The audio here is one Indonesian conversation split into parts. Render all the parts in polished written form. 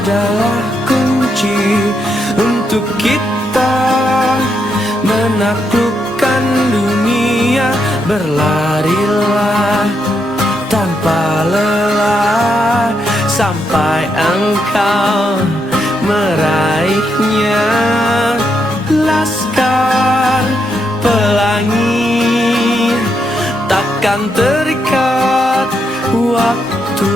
adalah kunci untuk kita menaklukkan dunia. Berlarilah tanpa lelah sampai engkau meraihnya. Laskar pelangi takkan terikat waktu.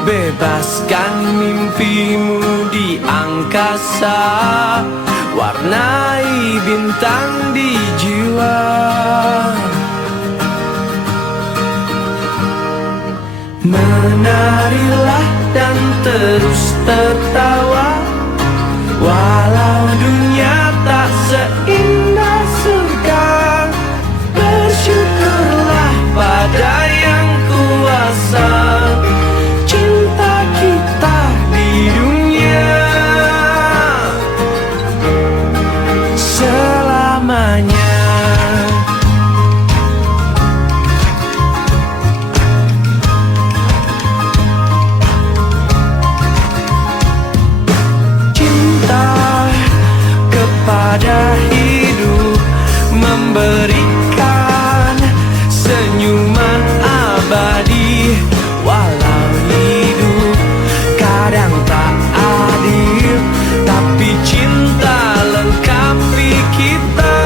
Bebaskan mimpimu di angkasa, warnai bintang di jiwa. Menarilah dan terus tertawa, walau dunia tak seindah surga. Bersyukurlah pada yang kuasa, cinta kita di dunia selamanya. Pada hidup memberikan senyuman abadi, walau hidup kadang tak adil, tapi cinta lengkapi kita.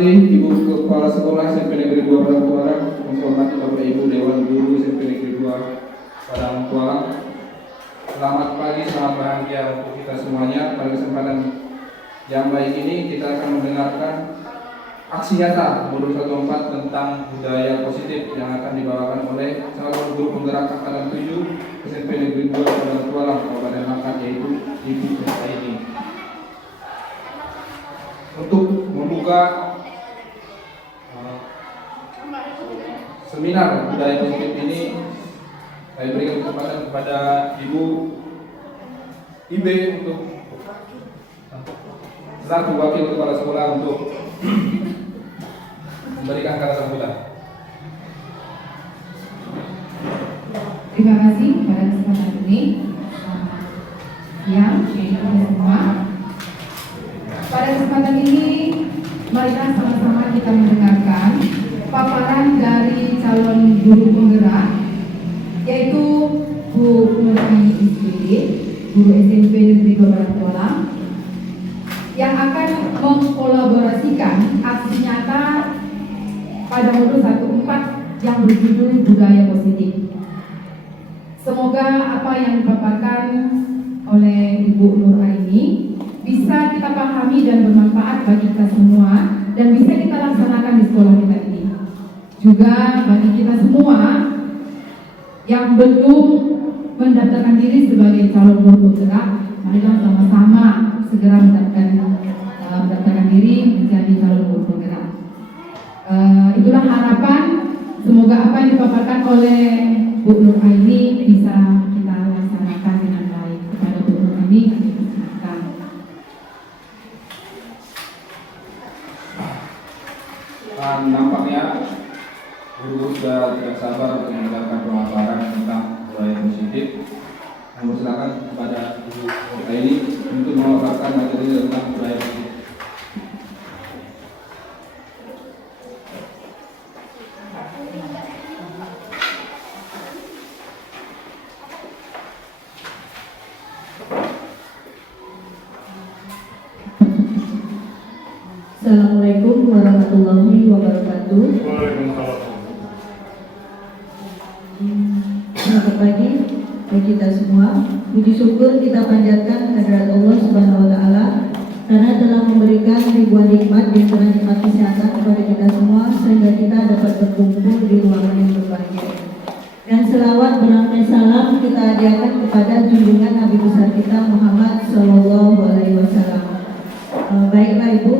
Ibu Kepala Sekolah SMP Negeri 2 Padangtualang, yang saya hormati Bapak Ibu Dewan Guru SMP Negeri 2 Padangtualang. Selamat pagi, selamat bahagia untuk kita semuanya. Pada kesempatan yang baik ini kita akan mendengarkan aksi nyata modul 14 tentang budaya positif yang akan dibawakan oleh salah satu guru penggerak angkatan 7 SMP Negeri 2 Padangtualang, Kabupaten Langkat, yaitu Ibu Aini. Untuk membuka seminar budaya positif ini, saya berikan kesempatan kepada Ibu Ibe untuk selaku wakil kepala sekolah untuk memberikan kata sambutan. Terima kasih pada kesempatan ini. Selamat siang semua. Pada kesempatan ini, marilah sama-sama kita mendengarkan paparan dari calon guru penggerak, yaitu Bu Nurani SPD, guru SMP Negeri 2 Padangtualang, yang akan mengkolaborasikan aksi nyata pada modul 14 yang berjudul budaya positif. Semoga apa yang dipaparkan oleh Ibu Nur Aini bisa kita pahami dan bermanfaat bagi kita semua, dan bisa kita laksanakan di sekolah kita ini. Juga bagi kita semua yang belum mendaftarkan diri sebagai calon guru penggerak, marilah sama-sama segera mendaftarkan diri menjadi calon guru penggerak. Itulah harapan. Semoga apa yang dipaparkan oleh Bu Nur Aini bisa kita laksanakan dengan baik. Kepada Bu Nur Aini, kami persilakan. Nampaknya guru sudah tidak sabar untuk mendengarkan pemaparan tentang budaya positif. Kami silakan kepada Ibu Aini untuk memaparkan materi tentang budaya positif. Assalamualaikum warahmatullahi wabarakatuh. Waalaikumsalam. Selamat pagi bagi kita semua. Puji syukur kita panjatkan kehadirat Allah Subhanahu wa taala karena telah memberikan ribuan nikmat di antara nikmat kesehatan kepada kita semua sehingga kita dapat berkumpul di ruangan yang berbahagia ini. Dan selawat berangkai salam kita hadiahkan kepada junjungan Nabi besar kita Muhammad Sallallahu Alaihi Wasallam. Baiklah Ibu,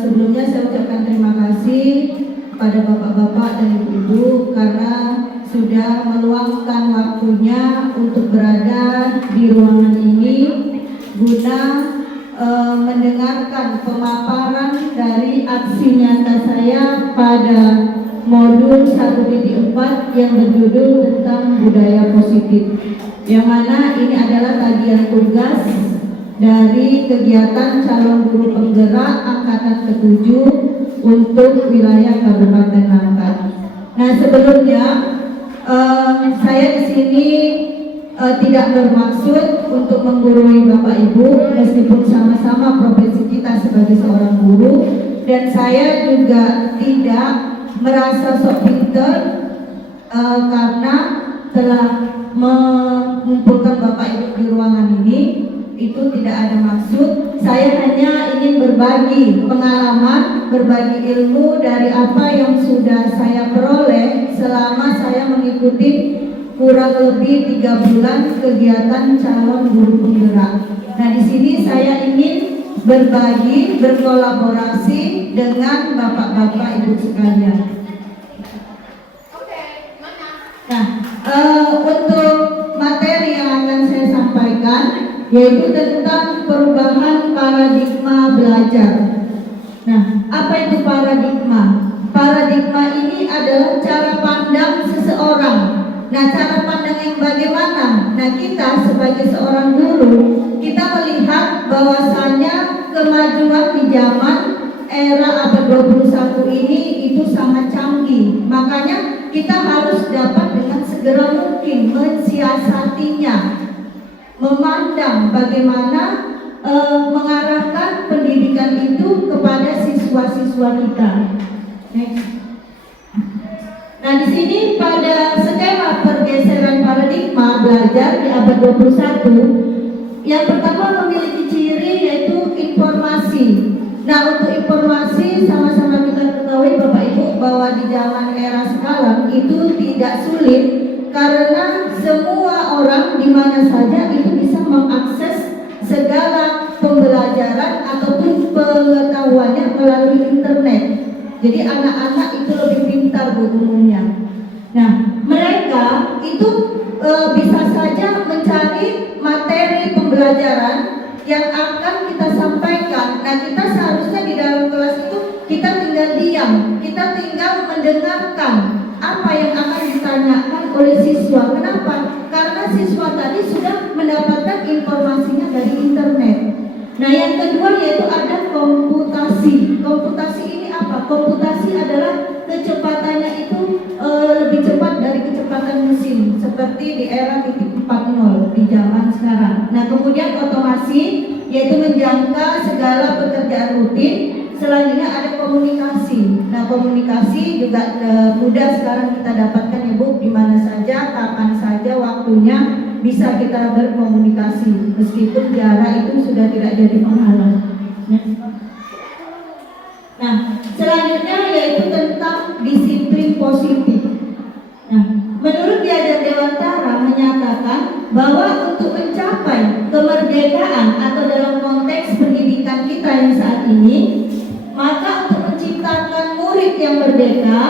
sebelumnya saya ucapkan terima kasih kepada bapak-bapak dan ibu-ibu karena sudah meluangkan waktunya untuk berada di ruangan ini guna mendengarkan pemaparan dari aksi nyata saya pada modul 1.4 yang berjudul tentang budaya positif, yang mana ini adalah tagihan tugas dari kegiatan calon guru penggerak angkatan ke-7 untuk wilayah Kabupaten Langkat. Nah, sebelumnya saya di sini tidak bermaksud untuk menggurui Bapak Ibu, meskipun sama-sama profesi kita sebagai seorang guru, dan saya juga tidak merasa sok pinter karena telah mengumpulkan Bapak Ibu di ruangan ini. Itu tidak ada maksud. Saya hanya ingin berbagi pengalaman, berbagi ilmu dari apa yang sudah saya peroleh selama saya mengikuti kurang lebih 3 bulan kegiatan calon guru penggerak. Nah, di sini saya ingin berbagi, berkolaborasi dengan bapak-bapak ibu sekalian. Nah, untuk materi yang akan saya sampaikan yaitu tentang perubahan paradigma belajar. Nah, apa itu paradigma? Paradigma ini adalah cara pandang seseorang. Nah, cara pandang yang bagaimana? Nah, kita sebagai seorang guru, kita melihat bahwasanya kemajuan di zaman era abad 21 ini itu sangat canggih. Makanya kita harus dapat dengan segera mungkin mensiasatinya, memandang bagaimana mengarahkan pendidikan itu kepada siswa-siswa kita. Next. Nah, di sini pada skema pergeseran paradigma belajar di abad 21, yang pertama memiliki ciri yaitu informasi. Nah, untuk informasi sama-sama kita ketahui Bapak Ibu bahwa di zaman era sekarang itu tidak sulit karena semua orang di mana saja itu bisa mengakses segala pembelajaran ataupun pengetahuannya melalui internet. Jadi anak-anak itu lebih pintar umumnya. Nah, mereka itu bisa saja mencari materi pembelajaran yang akan kita sampaikan. Nah, kita seharusnya di dalam kelas itu kita tinggal diam, kita tinggal mendengarkan apa yang akan ditanyakan oleh siswa. Kenapa? Karena siswa tadi sudah mendapatkan informasinya dari internet. Nah, yang kedua yaitu ada komputasi. Komputasi ini apa? Komputasi adalah kecepatannya itu lebih cepat dari kecepatan mesin, seperti di era 4.0 di zaman sekarang. Nah, kemudian otomasi yaitu menjangka segala pekerjaan rutin. Selanjutnya ada komunikasi. Nah, komunikasi juga mudah sekarang kita dapatkan ya Bu, di mana saja, kapan saja, waktunya bisa kita berkomunikasi meskipun jarak itu sudah tidak jadi penghalang. Nah, selanjutnya yaitu tentang disiplin positif. Nah, menurut Ki Dewantara menyatakan bahwa untuk mencapai kemerdekaan atau dalam konteks pendidikan kita yang saat ini, maka untuk menciptakan murid yang merdeka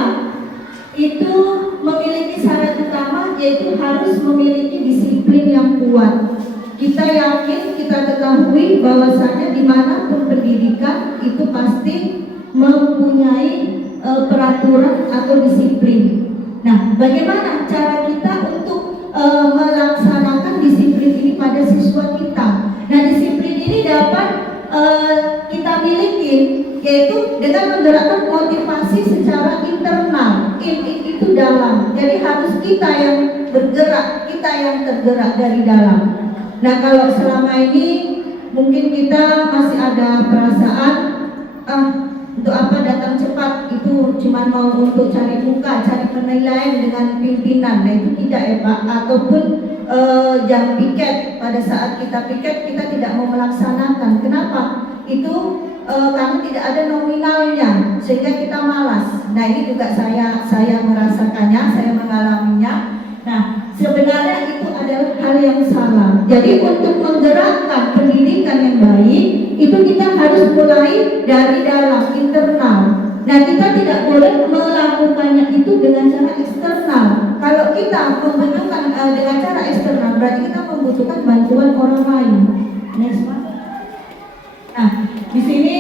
itu memiliki syarat utama yaitu harus memiliki disiplin yang kuat. Kita yakin, kita ketahui bahwasanya dimanapun pendidikan itu pasti mempunyai peraturan atau disiplin. Nah, bagaimana cara kita untuk melaksanakan disiplin ini pada siswa kita? Nah, disiplin ini dapat kita miliki yaitu dengan menggerakkan motivasi secara internal, itu dalam. Jadi harus kita yang bergerak, kita yang tergerak dari dalam. Nah, kalau selama ini mungkin kita masih ada perasaan untuk apa datang cepat, itu cuma mau untuk cari muka, cari penilaian dengan pimpinan. Nah, itu tidak ya Pak, ataupun jam piket. Pada saat kita piket kita tidak mau melaksanakan. Kenapa? Itu karena tidak ada nominalnya sehingga kita malas. Nah ini juga saya merasakannya, saya mengalaminya. Nah sebenarnya itu adalah hal yang salah. Jadi untuk menggerakkan pendidikan yang baik itu kita harus mulai dari dalam internal. Nah kita tidak boleh melakukannya itu dengan cara eksternal. Kalau kita membutuhkan dengan cara eksternal berarti kita membutuhkan bantuan orang lain. Next one. Nah, di sini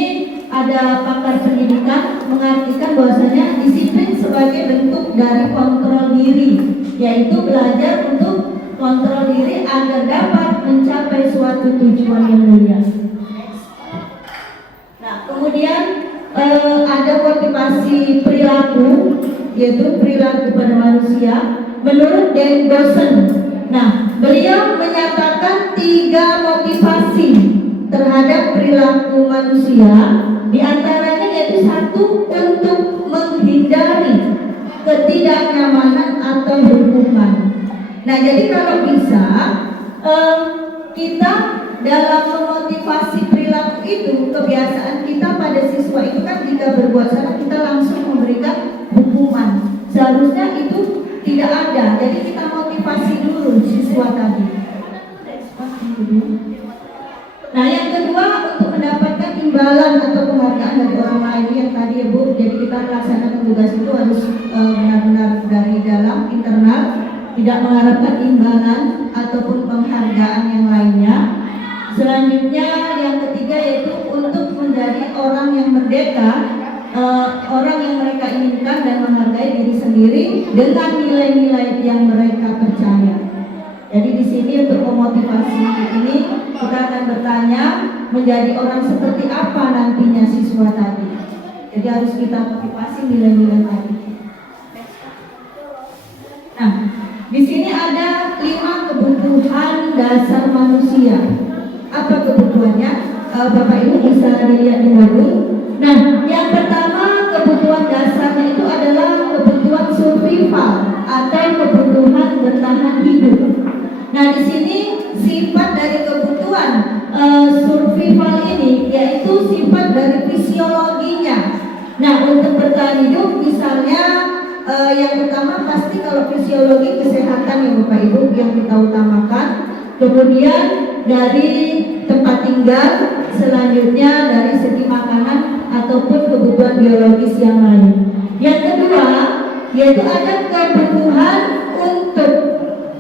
ada pakar pendidikan mengartikan bahwasanya disiplin sebagai bentuk dari kontrol diri, yaitu belajar untuk kontrol diri agar dapat mencapai suatu tujuan yang mulia. Nah, kemudian ada motivasi perilaku, yaitu perilaku pada manusia. Menurut Dan Dawson, nah beliau menyatakan 3 motivasi terhadap perilaku manusia, diantaranya yaitu 1 untuk menghindari ketidaknyamanan atau hukuman. Nah jadi kalau bisa kita dalam memotivasi perilaku itu, kebiasaan kita pada siswa itu kan jika berbuat salah kita langsung memberikan hukuman. Seharusnya itu tidak ada. Jadi kita motivasi dulu siswa tadi. Nah yang kedua untuk mendapatkan imbalan atau penghargaan dari orang lain yang tadi ya Bu. Jadi kita melaksanakan tugas itu harus benar-benar dari dalam internal, tidak mengharapkan imbalan ataupun penghargaan yang lainnya. Selanjutnya yang ketiga yaitu untuk menjadi orang yang merdeka, orang yang mereka inginkan dan menghargai diri sendiri dengan nilai-nilai yang mereka percaya. Jadi di sini untuk memotivasi ini kita akan bertanya menjadi orang seperti apa nantinya siswa tadi. Jadi harus kita motivasi nilai-nilai tadi. Nah, di sini ada 5 kebutuhan dasar manusia. Apa kebutuhannya? Bapak Ibu bisa dilihat di modul. Nah, yang pertama kebutuhan dasarnya itu adalah kebutuhan survival atau kebutuhan bertahan hidup. Nah, di sini sifat dari kebutuhan survival ini yaitu sifat dari fisiologinya. Nah, untuk bertahan hidup misalnya yang utama pasti kalau fisiologi kesehatan ya Bapak Ibu yang kita utamakan. Kemudian dari tempat tinggal, selanjutnya dari segi makanan ataupun kebutuhan biologis yang lain. Yang kedua yaitu ada kebutuhan untuk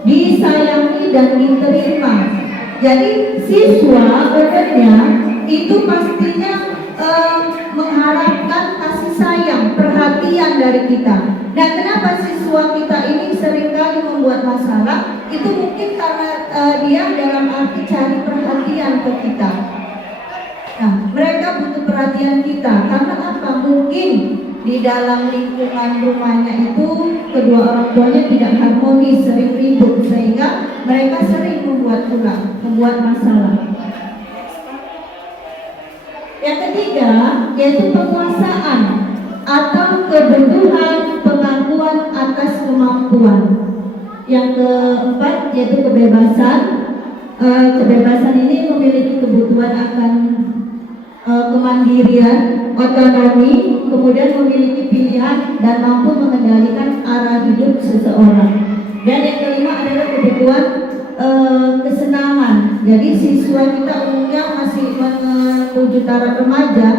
disayangi dan diterima. Jadi siswa umumnya itu pastinya mengharapkan kasih sayang, perhatian dari kita. Nah, kenapa siswa kita ini seringkali membuat masalah? Itu mungkin karena dia dalam arti cari perhatian ke kita. Nah, mereka butuh perhatian kita karena apa? Mungkin di dalam lingkungan rumahnya itu kedua orang tuanya tidak harmonis, sering ribut sehingga mereka sering membuat masalah. Yang ketiga yaitu penguasaan atau kebutuhan pengakuan atas kemampuan. Yang keempat yaitu kebebasan. Kebebasan ini memiliki kebutuhan akan kemandirian, otonomi, kemudian memiliki pilihan dan mampu mengendalikan arah hidup seseorang. Dan yang kelima adalah kebutuhan kesenangan. Jadi siswa kita umumnya masih menuju taraf remaja,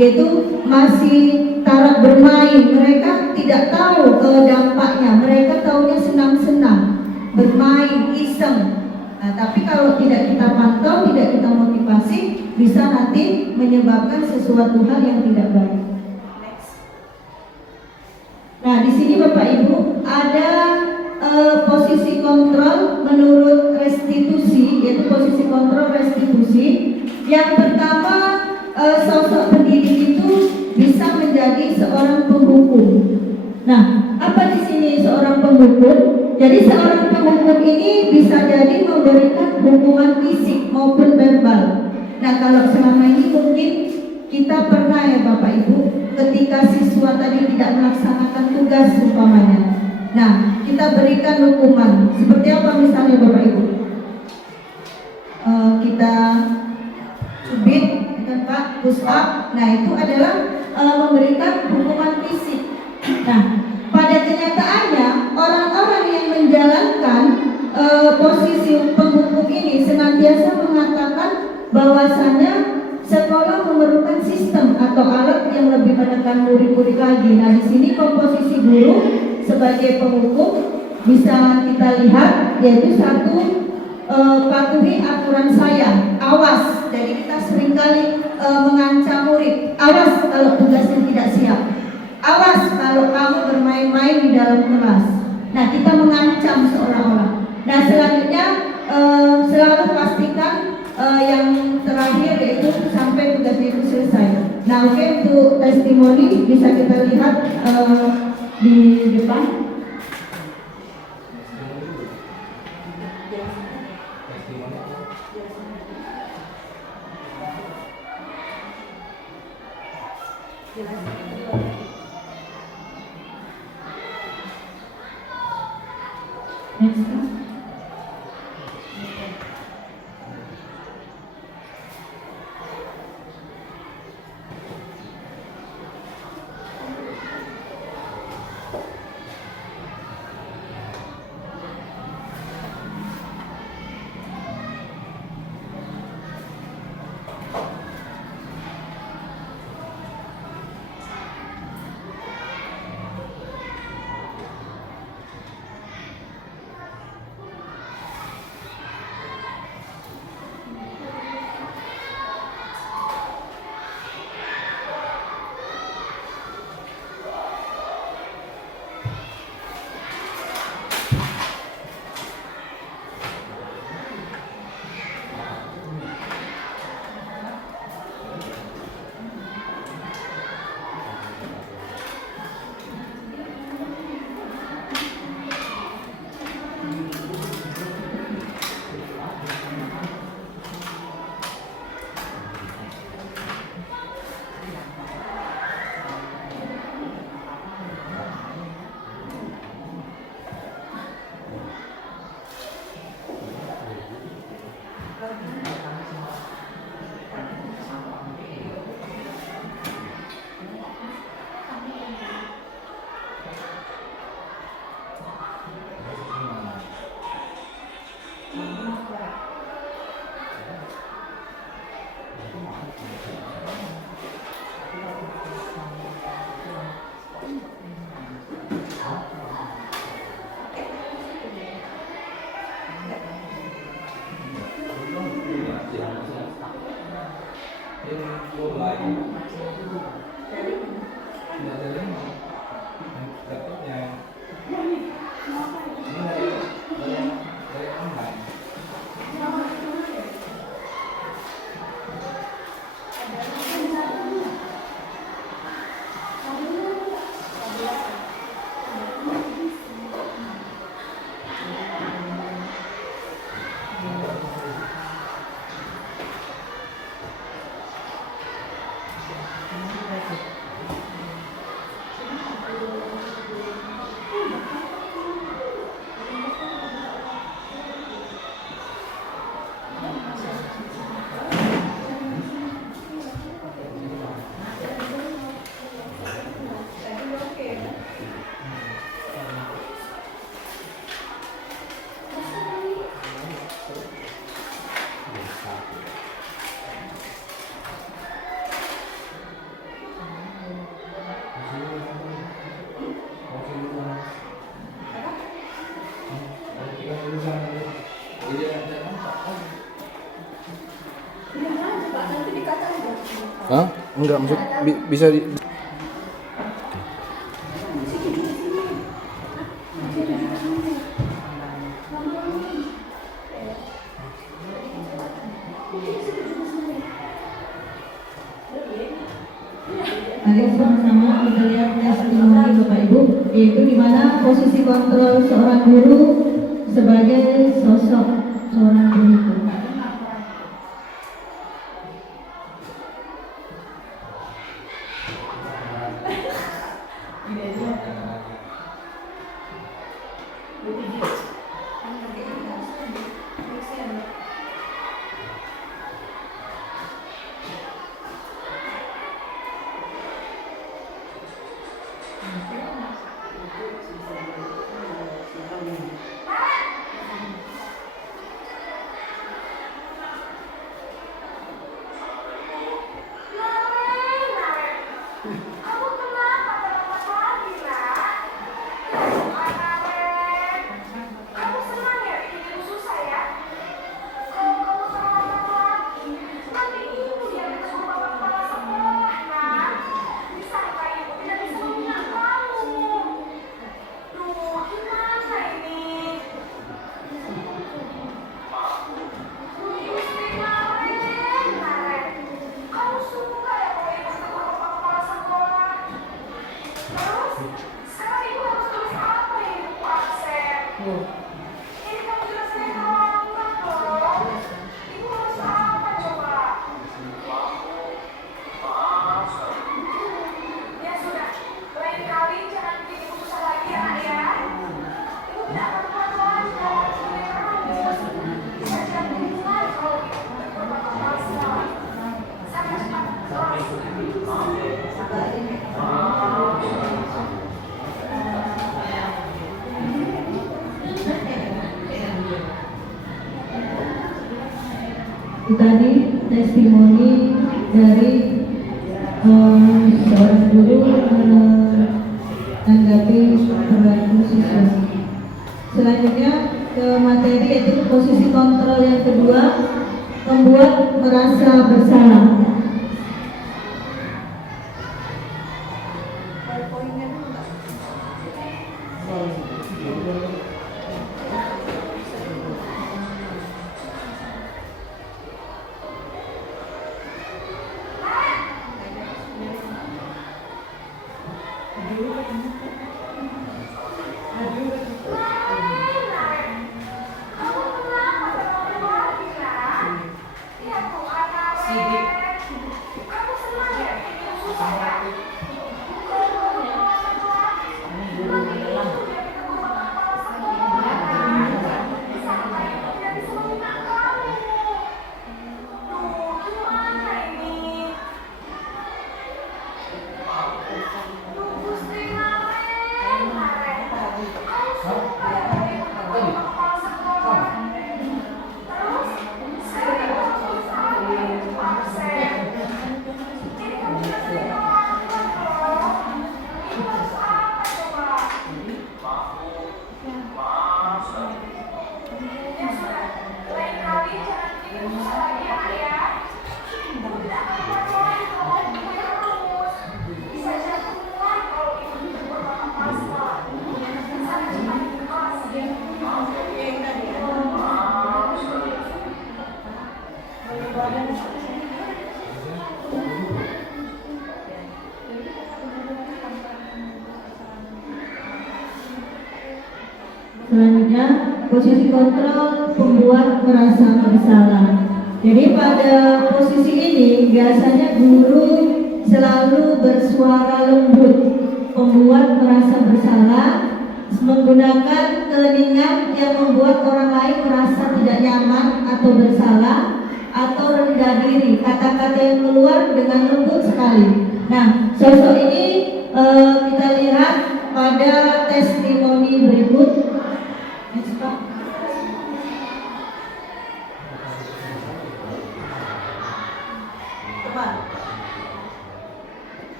yaitu masih taraf bermain. Mereka tidak tahu dampaknya. Mereka taunya senang-senang, bermain, iseng. Nah, tapi kalau tidak kita pantau, tidak kita motivasi, bisa nanti menyebabkan sesuatu hal yang tidak baik. Nah, di sini Bapak Ibu ada posisi kontrol menurut restitusi, yaitu posisi kontrol restitusi. Yang pertama, sosok pendidik itu bisa menjadi seorang penghukum. Nah, apa di sini seorang penghukum? Jadi seorang penghukum ini bisa jadi memberikan hukuman fisik maupun verbal. Nah, kalau selama ini mungkin kita pernah ya Bapak Ibu, ketika siswa tadi tidak melaksanakan tugas umpamanya, Nah, kita berikan hukuman. Seperti apa misalnya Bapak Ibu? Kita cubit, ya kan Pak, push up. Nah, itu adalah memberikan hukuman fisik. Nah, pada kenyataannya orang-orang yang menjalankan posisi penghukum ini senantiasa mengatakan bahwasannya sekolah memerlukan sistem atau alat yang lebih menekan murid-murid lagi. Nah, di sini komposisi guru sebagai penghukum bisa kita lihat, yaitu satu, patuhi aturan saya, awas. Jadi kita seringkali mengancam murid, awas kalau tugasnya tidak siap, awas kalau kamu bermain-main di dalam kelas. Nah, kita mengancam seolah-olah. Nah, selanjutnya selalu pastikan yang terakhir yaitu sampai tugasnya itu selesai. Nah, oke, untuk testimoni bisa kita lihat di depan. Next. Hah? Enggak, maksud bisa di Mari sama-sama kita lihat testimoni Bapak Ibu, yaitu di mana posisi kontrol seorang guru sebagai sosok seorang guru. tadi testimoni dari seorang guru menanggapi perilaku siswa. Selanjutnya ke materi, yaitu posisi kontrol yang kedua, membuat merasa bersalah. Selanjutnya, posisi kontrol pembuat merasa bersalah. Jadi pada posisi ini biasanya guru selalu bersuara lembut, membuat merasa bersalah, menggunakan keningan yang membuat orang lain merasa tidak nyaman atau bersalah, atau rendah diri. Kata-kata yang keluar dengan lembut sekali. Nah, sosok ini kita lihat pada testimoni berikut.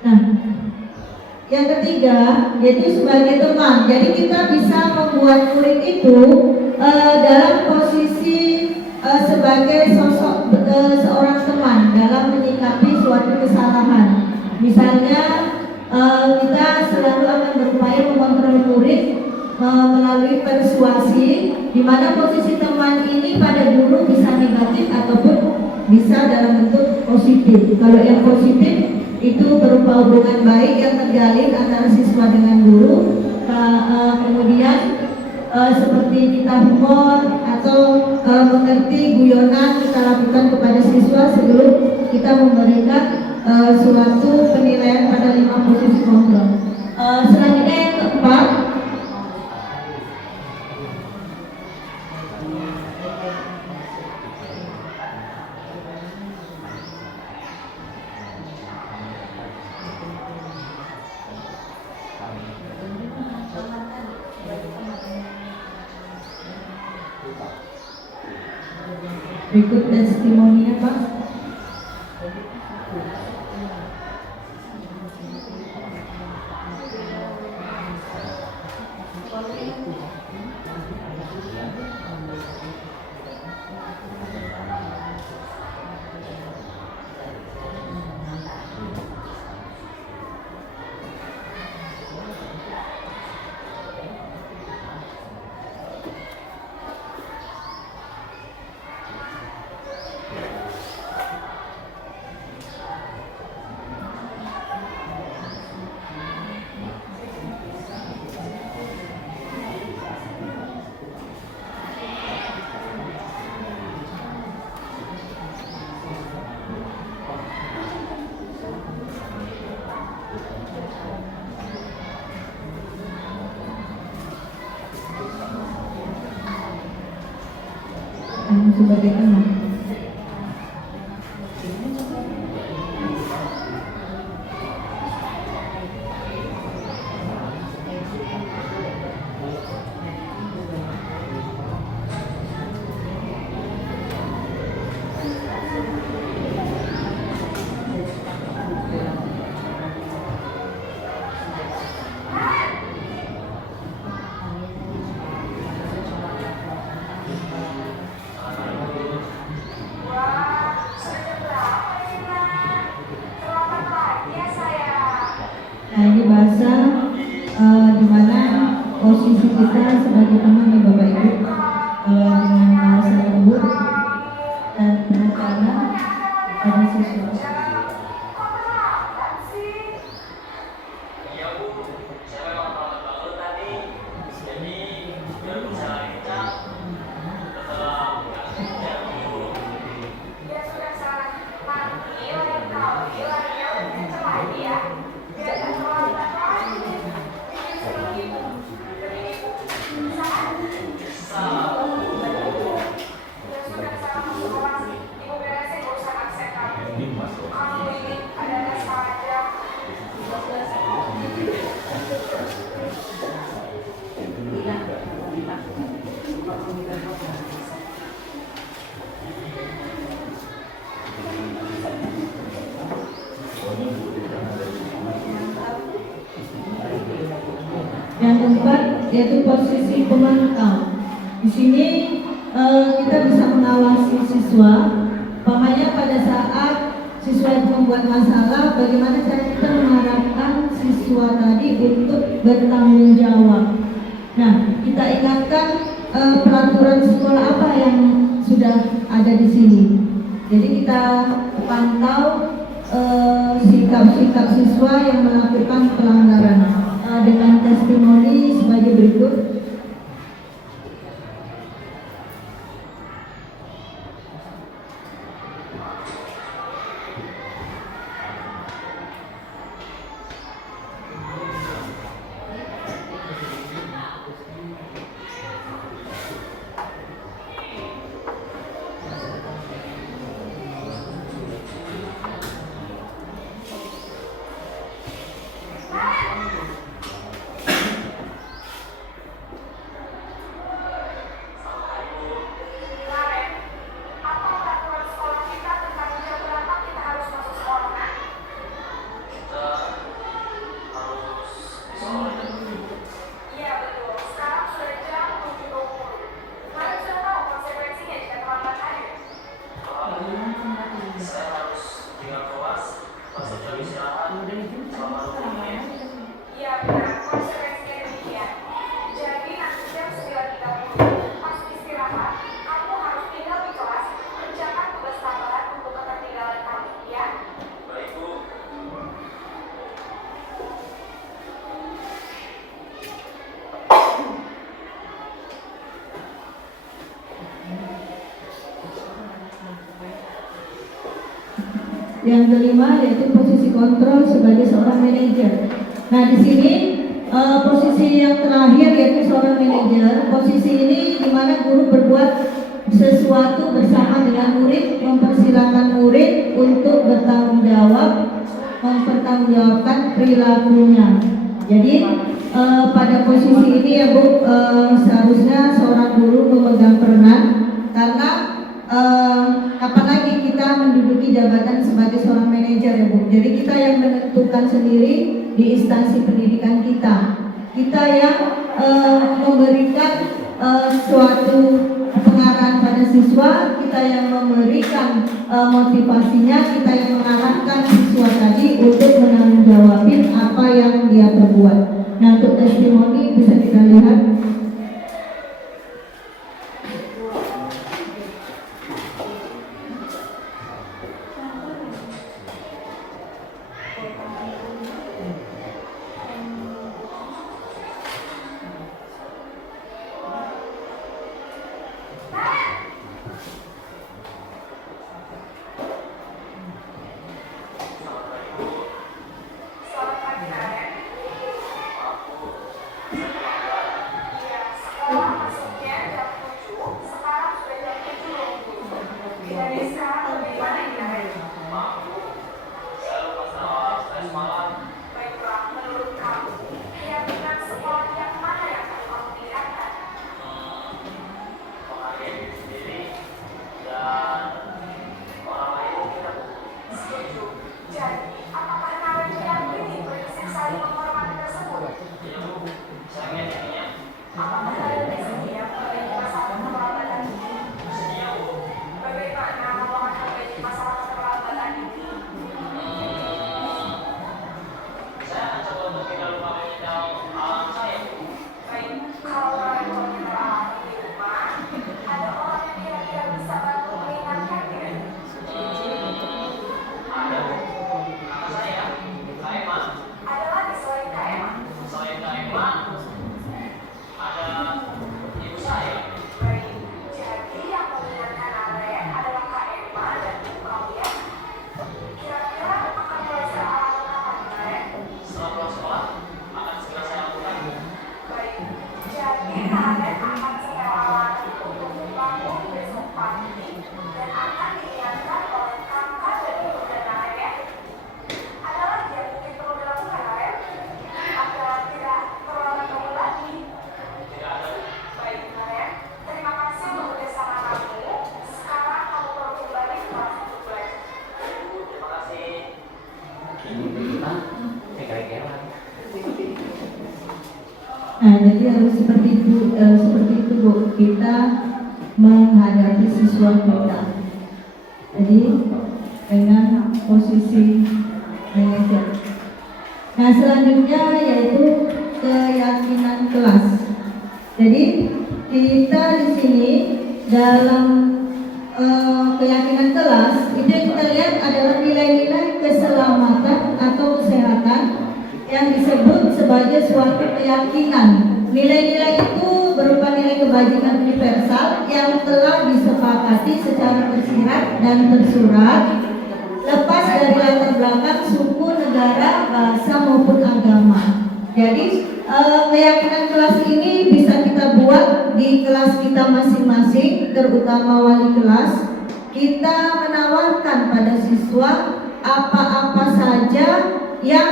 Nah, yang ketiga yaitu sebagai teman. Jadi kita bisa membuat murid itu dalam posisi sebagai sosok seorang teman dalam menyikapi suatu kesalahan. Misalnya kita selalu akan berupaya mengontrol murid melalui persuasi, di mana posisi teman ini pada guru bisa negatif ataupun bisa dalam bentuk positif. Kalau yang positif itu berupa hubungan baik yang terjalin antara siswa dengan guru, kemudian seperti kita humor atau mengerti guyonan kita lakukan kepada siswa sebelum kita memberikan suatu penilaian pada 5 posisi kontrol. Selanjutnya yang keempat, berikut testimoninya Pak. Sebagai teman. Nah ini bahasa di mana posisi kita sebagai teman nih Bapak Ibu dengan bahasa lembut dan berencana pada siswa. Yang keempat yaitu posisi pemantau. Di sini kita bisa mengawasi siswa. Umpamanya pada saat siswa itu membuat masalah, bagaimana cara kita mengarahkan siswa tadi untuk bertanggung jawab. Nah, kita ingatkan peraturan sekolah apa yang sudah ada di sini. Jadi kita pantau sikap-sikap siswa yang melakukan pelanggaran dengan testimoni sebagai berikut. Yang kelima yaitu posisi kontrol sebagai seorang manajer. Nah di sini posisi yang terakhir yaitu seorang manajer. Posisi ini di mana guru berbuat sesuatu bersama dengan murid, mempersilahkan murid untuk bertanggung jawab, mempertanggungjawabkan perilakunya. Jadi pada posisi ini ya Bu, seharusnya seorang guru memegang peran karena kapan lagi kita menduduki jabatan sebagai seorang manajer ya Bu. Jadi kita yang menentukan sendiri di instansi pendidikan kita. Kita yang memberikan suatu pengarahan pada siswa, kita yang memberikan motivasinya, kita yang mengarahkan siswa tadi untuk menanggungjawabin apa yang dia perbuat. Nah untuk testimoni bisa kita lihat. Nah, jadi harus seperti itu Bu, kita menghadapi siswa kita. Jadi dengan posisi manajer. Nah, selanjutnya yaitu keyakinan kelas. Jadi kita di sini dalam keyakinan kelas itu yang kita lihat adalah nilai-nilai keselamatan atau kesehatan yang disebut sebagai suatu keyakinan. Nilai-nilai itu berupa nilai kebajikan universal yang telah disepakati secara tersirat dan tersurat, lepas dari latar belakang suku, negara, bahasa maupun agama. Jadi keyakinan kelas ini bisa kita buat di kelas kita masing-masing, terutama wali kelas. Kita menawarkan pada siswa apa-apa saja yang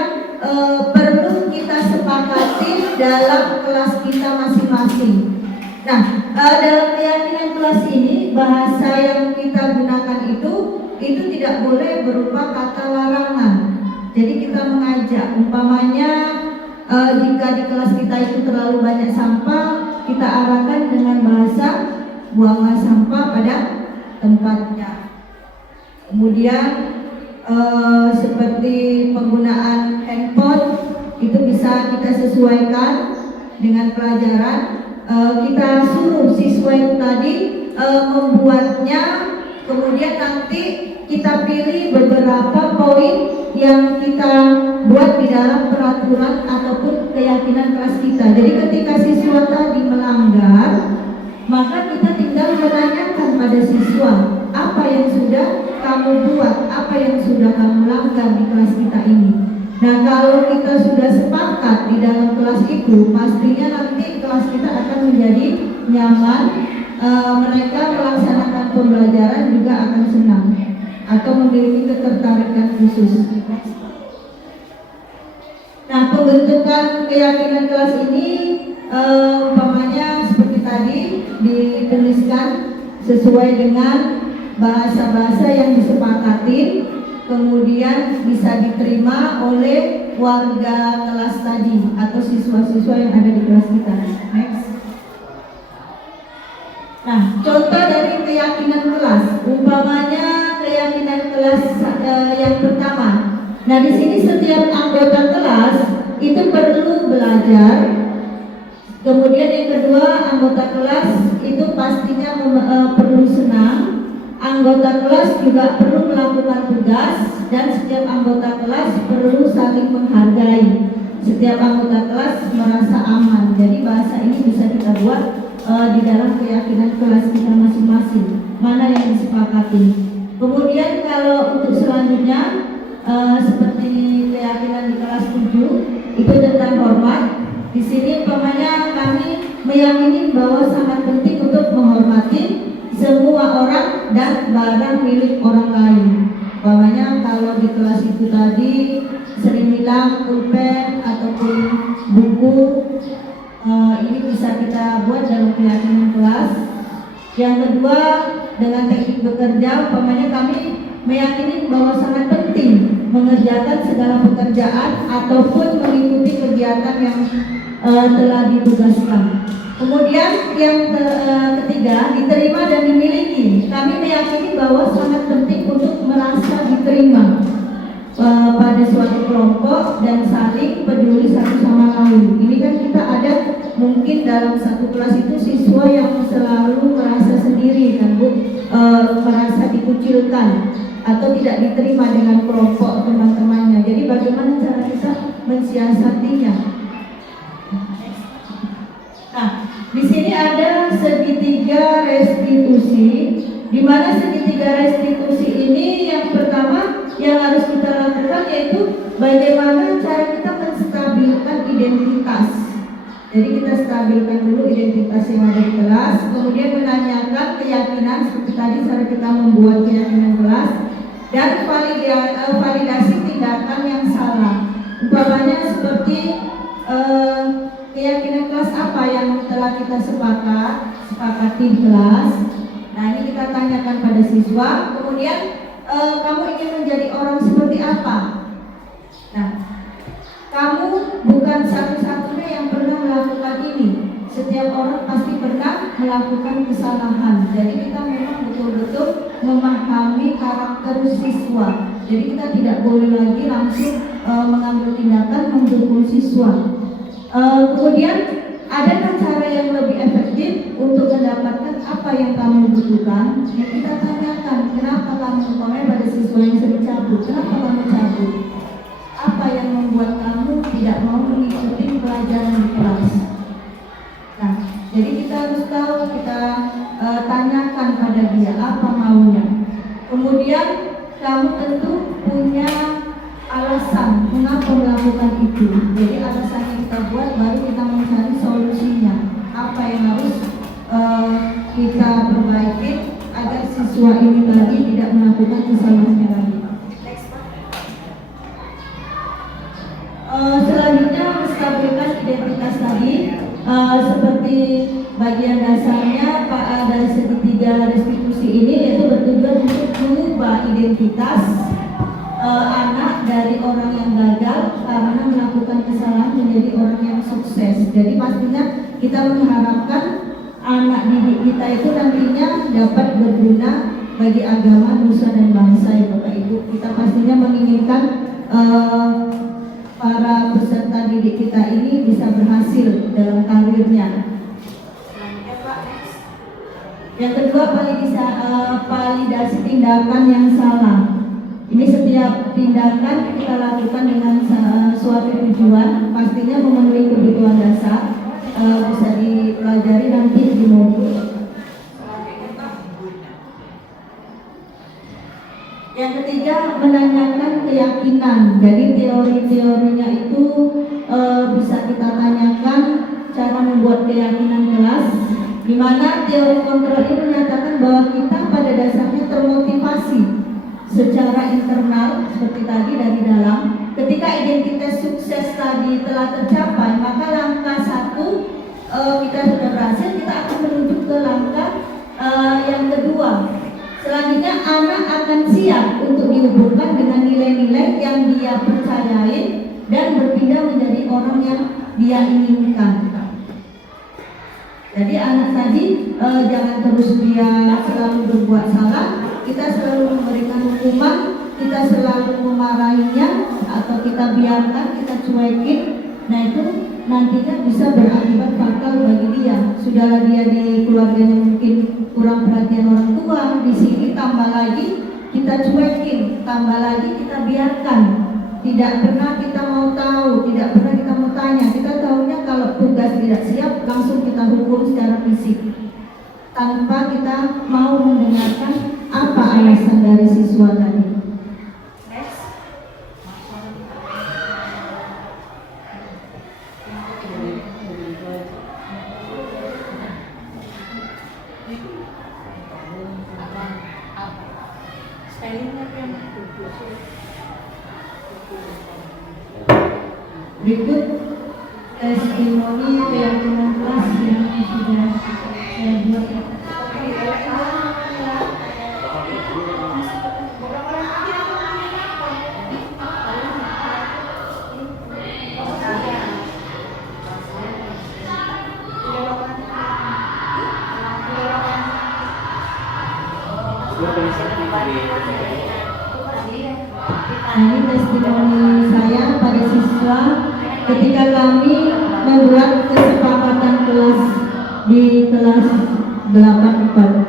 perlu kita sepakati dalam kelas kita masing-masing. Nah, dalam keyakinan kelas ini bahasa yang kita gunakan itu tidak boleh berupa kata larangan. Jadi kita mengajak, umpamanya jika di kelas kita itu terlalu banyak sampah, kita arahkan dengan bahasa buanglah sampah pada tempatnya. Kemudian seperti penggunaan handphone itu bisa kita sesuaikan dengan pelajaran. Kita suruh siswa itu tadi membuatnya, kemudian nanti kita pilih beberapa poin yang kita buat di dalam peraturan ataupun keyakinan kelas kita. Jadi ketika siswa tadi melanggar, maka kita tinggal menanyakan pada siswa, apa yang sudah kamu buat, apa yang sudah kamu langgar di kelas kita ini. Nah, kalau kita sudah sepakat di dalam kelas itu, pastinya nanti kelas kita akan menjadi nyaman, mereka melaksanakan pembelajaran juga akan senang atau memiliki ketertarikan khusus. Nah, pembentukan keyakinan kelas ini umpamanya seperti tadi dituliskan sesuai dengan bahasa-bahasa yang disepakati, kemudian bisa diterima oleh warga kelas tadi atau siswa-siswa yang ada di kelas kita. Next. Nah, contoh dari keyakinan kelas, umpamanya keyakinan kelas yang pertama. Nah, di sini setiap anggota kelas itu perlu belajar. Kemudian yang kedua, anggota kelas itu pastinya perlu senang. Anggota kelas juga perlu melakukan tugas, dan setiap anggota kelas perlu saling menghargai. Setiap anggota kelas merasa aman. Jadi bahasa ini bisa kita buat di dalam keyakinan kelas kita masing-masing, mana yang disepakati. Kemudian kalau untuk selanjutnya seperti keyakinan di kelas 7 itu tentang hormat. Di sini umpamanya kami meyakini bahwa sangat penting untuk menghormati semua orang dan barang milik orang lain. Umpamanya kalau di kelas itu tadi sering bilang pulpen ataupun buku, ini bisa kita buat dalam keyakinan kelas. Yang kedua, dengan teknik bekerja, umpamanya kami meyakini bahwa sangat penting mengerjakan segala pekerjaan ataupun mengikuti kegiatan yang telah ditugaskan. Kemudian yang ketiga, diterima dan dimiliki. Kami meyakini bahwa sangat penting untuk merasa diterima pada suatu kelompok dan saling peduli satu sama lain. Ini kan kita ada mungkin dalam satu kelas itu siswa yang selalu merasa sendiri kan Bu, merasa dikucilkan atau tidak diterima dengan kelompok teman-temannya. Jadi bagaimana cara kita mensiasatinya? Nah, di sini ada segitiga restitusi, di mana segitiga restitusi ini yang pertama yang harus kita lakukan yaitu bagaimana cara kita menstabilkan identitas. Jadi kita stabilkan dulu identitas yang ada di kelas, kemudian menanyakan keyakinan seperti tadi cara kita membuat keyakinan kelas, dan validasi tindakan yang salah. Umpamanya seperti keyakinan kelas apa yang telah kita sepakati di kelas. Nah, ini kita tanyakan pada siswa. Kemudian kamu ingin menjadi orang seperti apa? Nah, kamu bukan satu-satunya yang pernah melakukan ini. Setiap orang pasti pernah melakukan kesalahan. Jadi kita memang betul-betul memahami karakter siswa. Jadi kita tidak boleh lagi langsung mengambil tindakan mendukung siswa. Kemudian adakah cara yang lebih efektif untuk mendapatkan apa yang kamu butuhkan? Ya, kita tanyakan, kenapa kamu komen pada siswa yang sering cabut? Kenapa kamu cabut? Apa yang membuat kamu tidak mau mengikuti pelajaran di kelas? Nah, jadi kita harus tahu, kita tanyakan pada dia apa maunya. Kemudian kamu tentu punya alasan mengapa melakukan itu. Jadi alasan yang kita buat baru kita mencari solusinya. Apa yang harus kita perbaiki agar siswa ini tadi tidak melakukan kesalahannya lagi. Selanjutnya menstabilkan identitas tadi. Seperti bagian dasarnya dari segitiga restitusi ini, yaitu bertujuan untuk mengubah identitas anak dari orang yang gagal karena melakukan kesalahan menjadi orang yang sukses. Jadi pastinya kita mengharapkan anak didik kita itu nantinya dapat berguna bagi agama, nusa dan bangsa, ya Bapak Ibu. Kita pastinya menginginkan para peserta didik kita ini bisa berhasil dalam karirnya. Yang kedua, validasi tindakan yang salah. Ini setiap tindakan kita lakukan dengan suatu tujuan, pastinya memenuhi kebutuhan dasar, bisa dipelajari nanti di modul. Yang ketiga, menanyakan keyakinan. Jadi teori-teorinya itu bisa kita tanyakan cara membuat keyakinan kelas, di mana teori kontrol ini menyatakan bahwa kita pada dasarnya termotivasi secara internal seperti tadi dari dalam. Ketika identitas sukses tadi telah tercapai, maka langkah satu kita sudah berhasil, kita akan menuju ke langkah yang kedua. Selanjutnya anak akan siap untuk dihubungkan dengan nilai-nilai yang dia percayai dan berpindah menjadi orang yang dia inginkan. Jadi anak tadi jangan terus dia selalu berbuat salah, kita selalu memberikan hukuman, kita selalu memarahinya atau kita biarkan, kita cuekin. Nah itu nantinya bisa berakibat fatal bagi dia. Sudahlah dia di keluarganya mungkin kurang perhatian orang tua, di sini tambah lagi kita cuekin, tambah lagi kita biarkan. Tidak pernah kita mau tahu, tidak pernah kita mau tanya. Kita tahunya kalau tugas tidak siap langsung kita hukum secara fisik, tanpa kita mau mendengarkan apa alasan dari siswa tadi. Berikut testimoni keyakinan kelas yang sudah saya buat. Ini testimoni saya pada siswa ketika kami membuat kesepakatan kelas di kelas 84.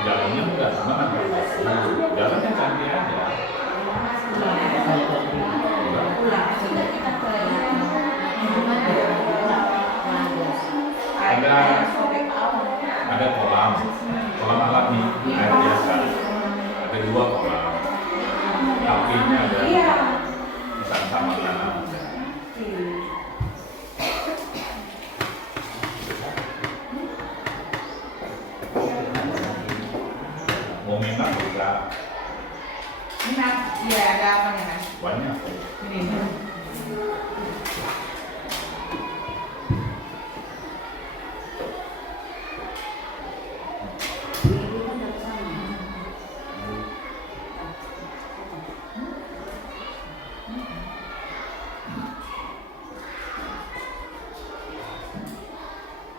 Jalannya enggak sama kan? Jalannya cantik aja. Ada kolam alami, air biasa. Ada 2 kolam. Tapinya ada bukan sama tanah. Mau minat juga Minat, iya ada apa nih Mas? banyak. Ini.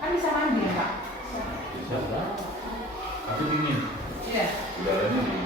Kan bisa mandi ya Pak? Bisa enggak? Tapi dingin. Iya. Udaranya dingin.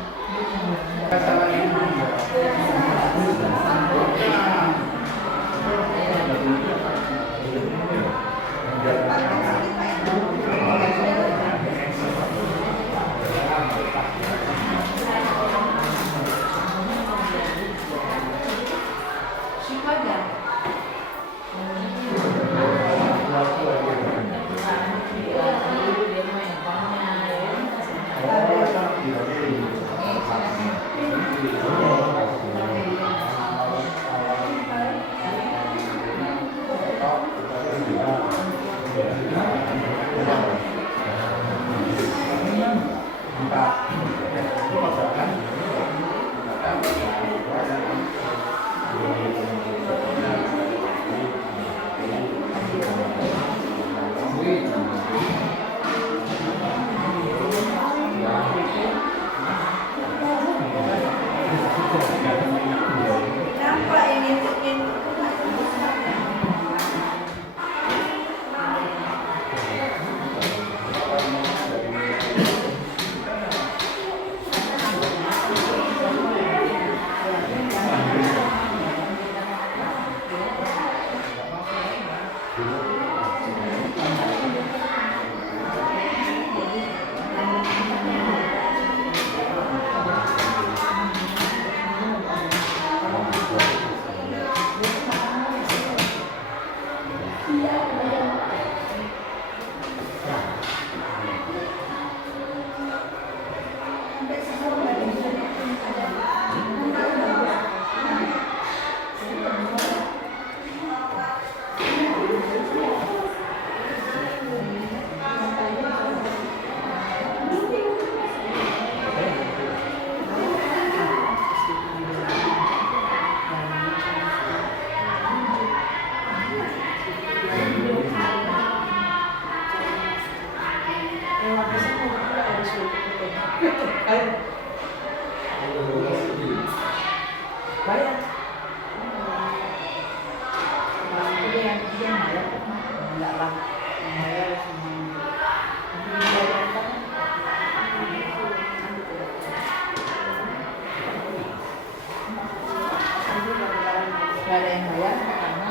Gak ada yang bayar karena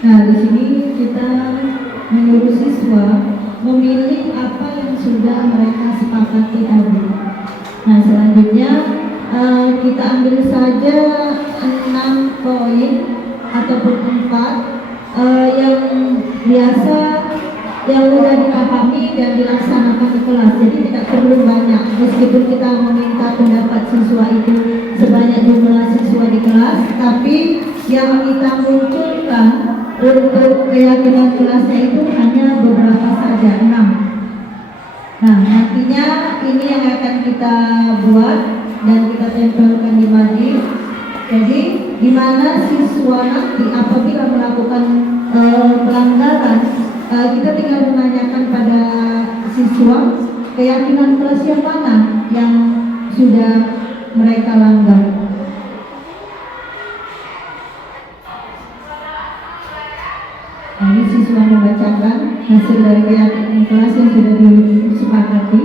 Nah, di sini kita menyuruh siswa memilih apa yang sudah mereka sepakati tadi. Nah, selanjutnya kita ambil saja 6 poin ataupun 4 yang biasa yang sudah dipahami dan dilaksanakan di kelas. Jadi tidak perlu banyak, meskipun kita meminta pendapat siswa itu sebanyak jumlah siswa di kelas, tapi yang kita munculkan untuk keyakinan kelasnya itu hanya beberapa saja, 6. Nah, nantinya ini yang akan kita buat dan kita tempelkan di mading. Jadi di mana siswa nanti apabila melakukan pelanggaran, kita tinggal menanyakan pada siswa keyakinan kelas yang mana yang sudah mereka langgar. Nah, ini siswa membacakan hasil dari keyakinan kelas yang sudah disepakati.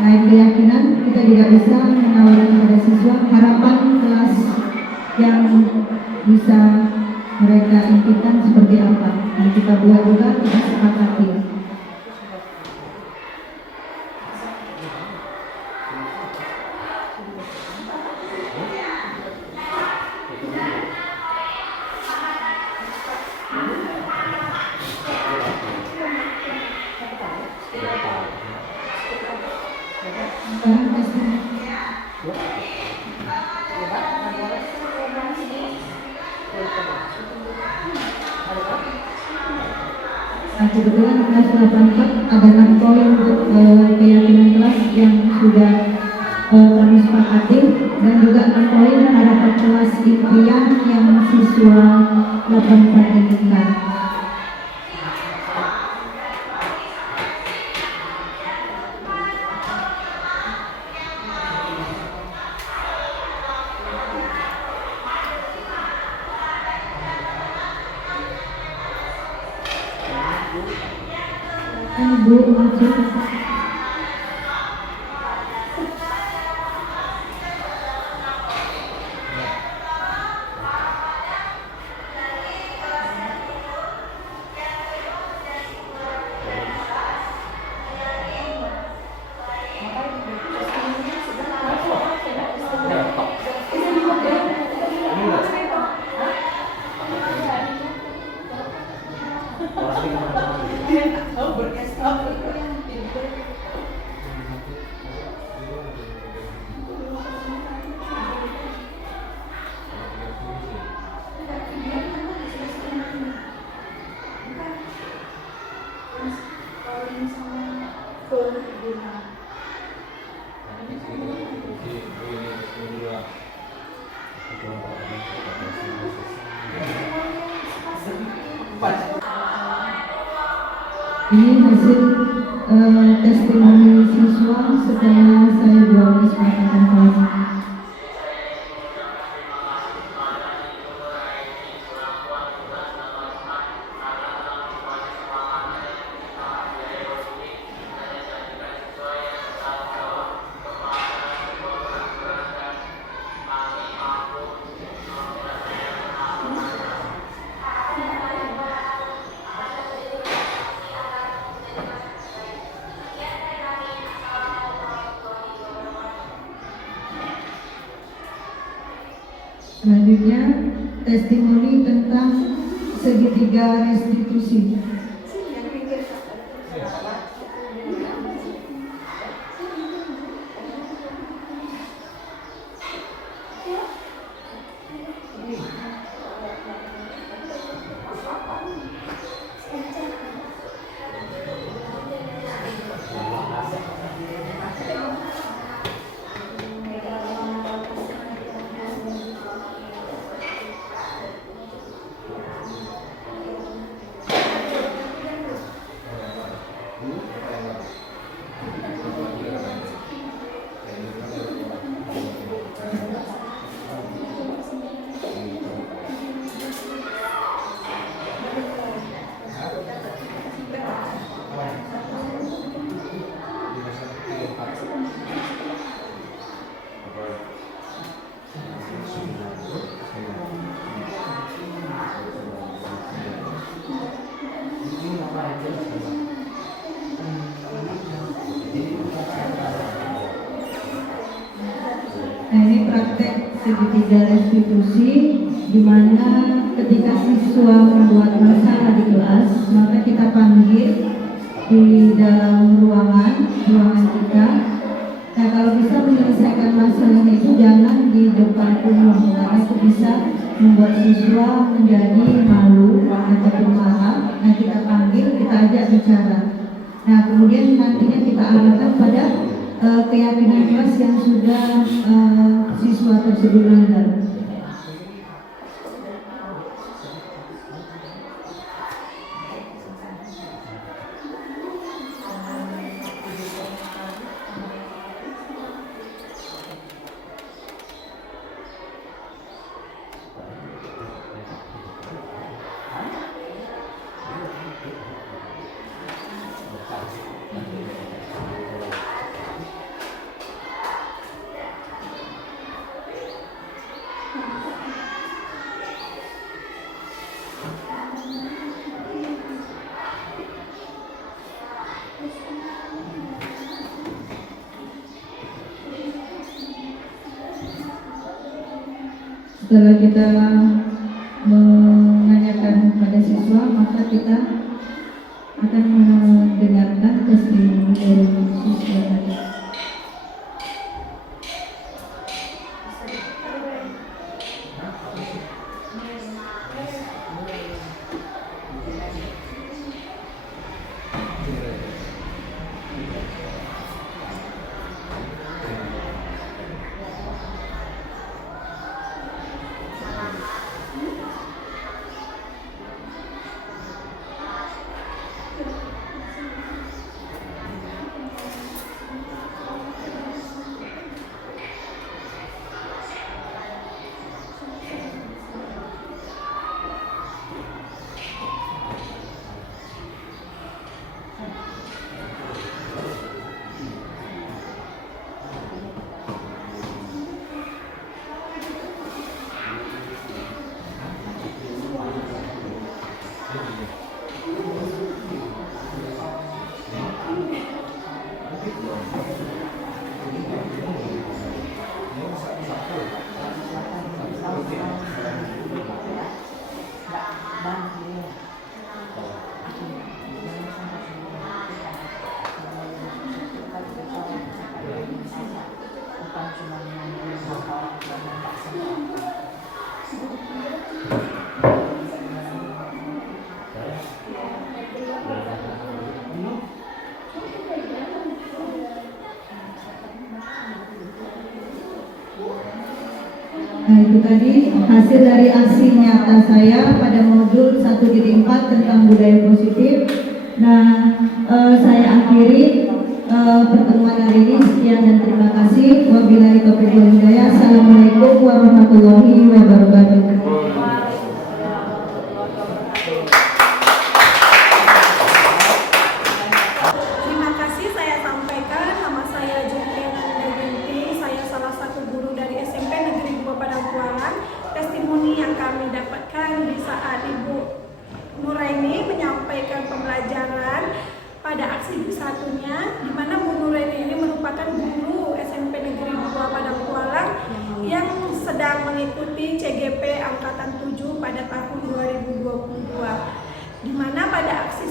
Selain keyakinan, kita juga bisa menawarkan pada siswa harapan kelas yang bisa mereka impikan seperti apa. Nah, kita buat juga, kita sepakati. Nah, kebetulan kelas 84 ada 6 poin untuk keyakinan kelas yang sudah kami sepakati, dan juga 6 poin harapan kelas impian yang siswa 84 inginkan. Bu, masuk. Ini hasil testimoni siswa setelah saya buat kesepakatan kelas. Selanjutnya, testimoni tentang segitiga restitusi. Nah, ini praktek segitiga restitusi, di mana ketika siswa membuat masalah di kelas, maka kita panggil di dalam ruangan kita. Nah, kalau bisa menyelesaikan masalah itu jangan di depan umum, karena itu bisa membuat siswa menjadi malu ataupun marah. Nah, kita panggil, kita ajak bicara. Nah, kemudian nantinya kita arahkan pada keyakinan kelas yang sudah siswa tersebut langgar. Setelah kita menanyakan pada siswa, maka kita akan mendengarkan testimoni dari siswa tadi. Nah, itu tadi hasil dari aksi nyata saya pada modul 1.4 tentang budaya positif. Nah, saya akhiri pertemuan hari ini. Sekian dan terima kasih. Wabillahi taufiq wal hidayah. Assalamualaikum warahmatullahi wabarakatuh. Terima kasih saya sampaikan, nama saya Juliana Devinti, saya salah satu guru dari SMP Negeri 2 Padang Kualang. Testimoni yang kami dapatkan di saat Ibu Nuraini menyampaikan pembelajaran pada aksi satunya, di mana Bu Nuraini ini merupakan guru SMP Negeri 2 Padang Kualang yang sedang mengikuti CGP Angkatan 7 pada tahun 2022. Di mana pada aksi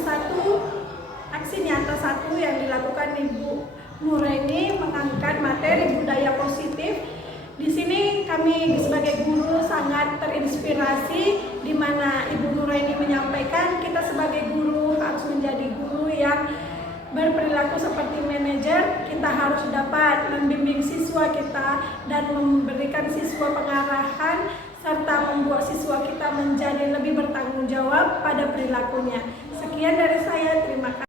nyata satu yang dilakukan Ibu Nuraini mengangkat materi budaya positif. Di sini kami sebagai guru sangat terinspirasi, di mana Ibu Nuraini menyampaikan kita sebagai guru harus menjadi guru yang berperilaku seperti manajer. Kita harus dapat membimbing siswa kita dan memberikan siswa pengarahan serta membuat siswa kita menjadi lebih bertanggung jawab pada perilakunya. Sekian dari saya, terima kasih.